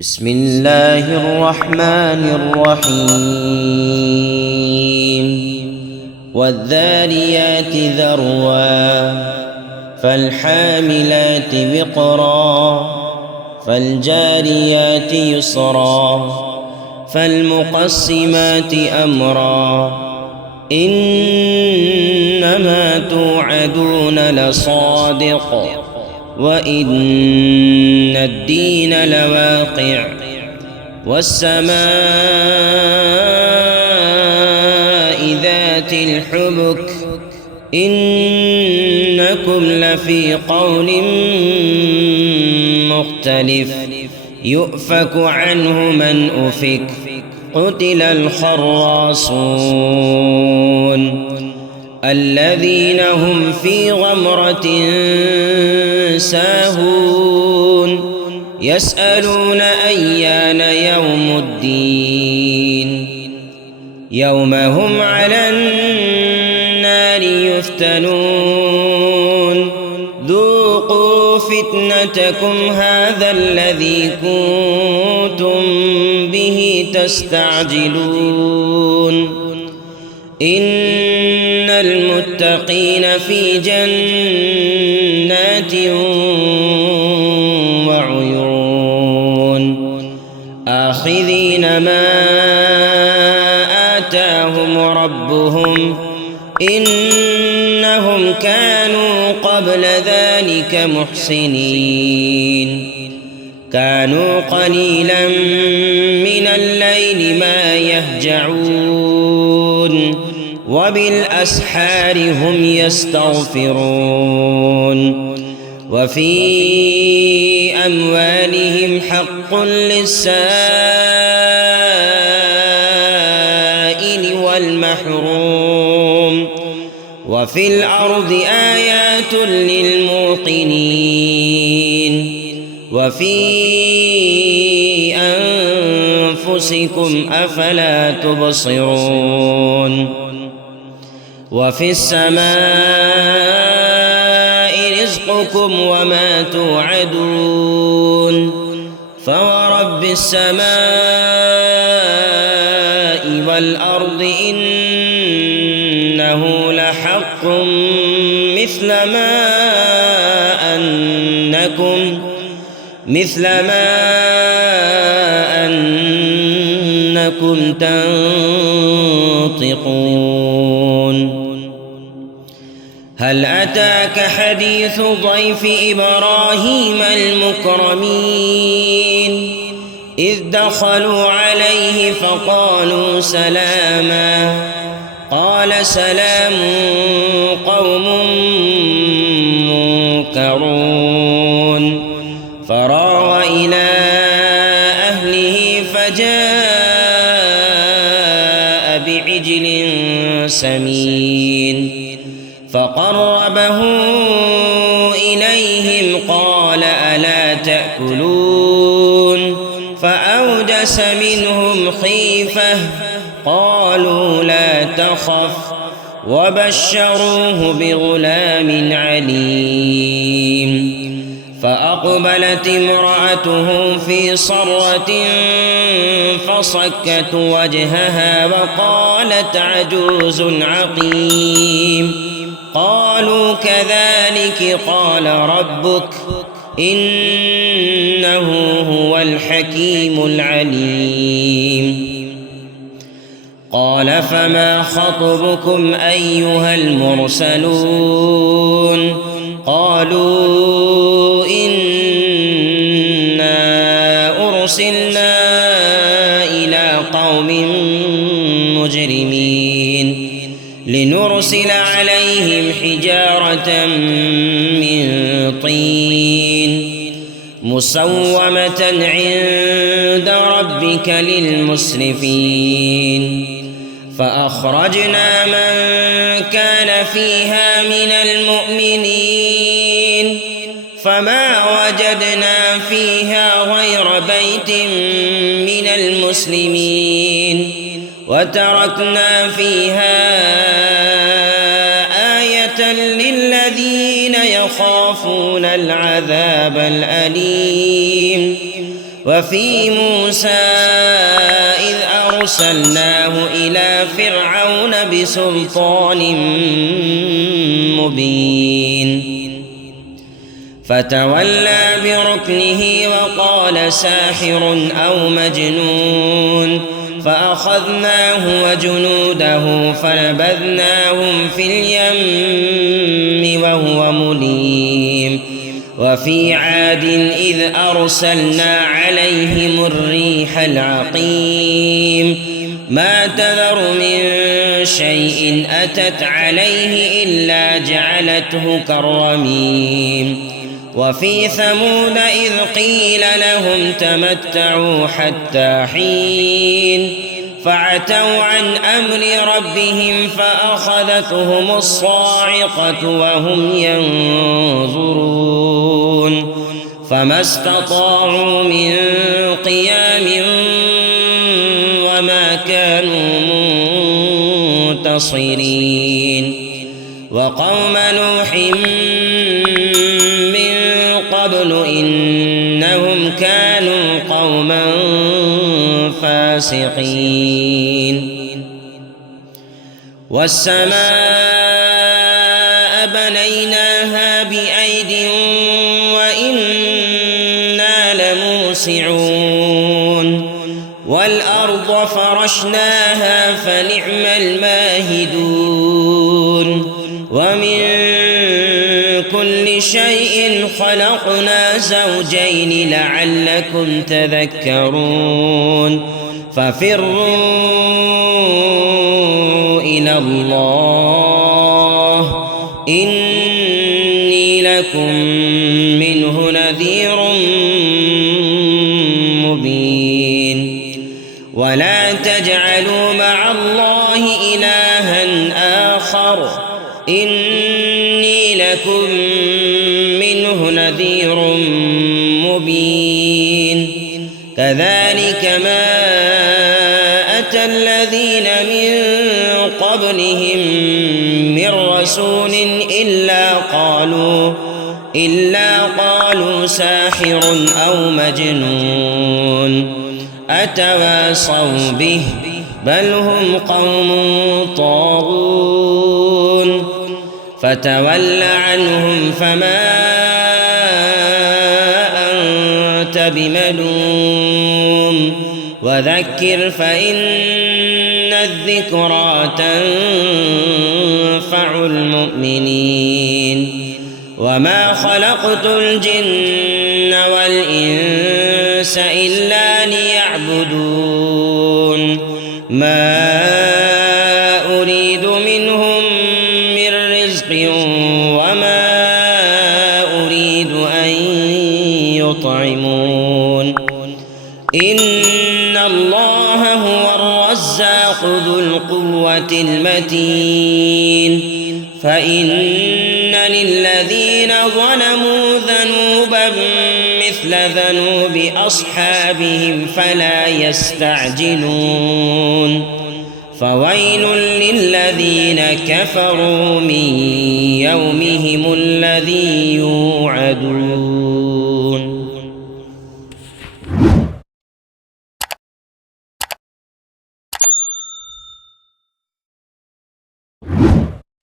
بسم الله الرحمن الرحيم والذاريات ذروا فالحاملات وقرا فالجاريات يسرا فالمقسمات أمرا إنما توعدون لصادق وإن الدين لواقع والسماء ذات الحبك إنكم لفي قول مختلف يؤفك عنه من أفك قتل الخراصون الذين هم في غمرة ساهون يسألون أيان يوم الدين يوم هم على النار يفتنون ذوقوا فتنتكم هذا الذي كنتم به تستعجلون إن المتقين في جنات وعيون آخذين ما آتاهم ربهم إنهم كانوا قبل ذلك محسنين كانوا قليلا من الليل ما يهجعون وبالأسحار هم يستغفرون وفي أموالهم حق للسائل والمحروم وفي الأرض آيات للموقنين وفي أنفسكم أفلا تبصرون وفي السماء رزقكم وما توعدون فورب السماء والأرض إنه لحق مثل ما أنكم تنطقون هل أتاك حديث ضيف إبراهيم المكرمين إذ دخلوا عليه فقالوا سلاما قال سلام قوم منكرون فراغ إلى أهله فجاء بعجل سمين فقربه إليهم قال ألا تأكلون فأوجس منهم خيفة قالوا لا تخف وبشروه بغلام عليم فأقبلت امرأته في صرة فصكت وجهها وقالت عجوز عقيم قالوا كذلك قال ربك إنه هو الحكيم العليم قال فما خطبكم أيها المرسلون قالوا إنا أرسلنا إلى قوم مجرمين لنرسل عليهم حجارة من طين مسومة عند ربك للمسرفين فأخرجنا من كان فيها من المؤمنين فما وجدنا فيها غير بيت من المسلمين وتركنا فيها آية للذين يخافون العذاب الأليم وفي موسى إذ أرسلناه إلى فرعون بسلطان مبين فتولى بركنه وقال ساحر أو مجنون فأخذناه وجنوده فنبذناهم في اليم وهو مليم وفي عاد إذ أرسلنا عليهم الريح العقيم ما تذر من شيء أتت عليه إلا جعلته كالرميم وفي ثمود إذ قيل لهم تمتعوا حتى حين فعتوا عن أمر ربهم فأخذتهم الصاعقة وهم ينظرون فما استطاعوا من قيام وما كانوا منتصرين وقوم نوح من قبل إنهم كانوا قوما فاسقين والسماء بنيناها بأيد وإنا لموسعون والأرض فرشناها فنعم الماهدون ومن كل شيء خلقنا زوجين لعلكم تذكرون ففروا إلى الله إني لكم منه نذير مبين ولا تجعلوا مع الله إلها آخر إني لكم منه نذير مبين كذلك ما أتى الذين من قبلهم من رسول إلا قالوا ساحر أو مجنون أتواصوا به بل هم قوم طاغون فتول عنهم فما أنت بملوم وذكر فإن الذكرى تنفع المؤمنين وما خلقت الجن والإنس إلا ليعبدون ما أريد منهم من رزق وما أريد أن يطعمون إن الله هو الرزاق ذو القوة المتين فإن للذين ظلموا ذنوبا مثل ذنوب أصحابهم فلا يستعجلون فويل للذين كفروا من يومهم الذي يوعدون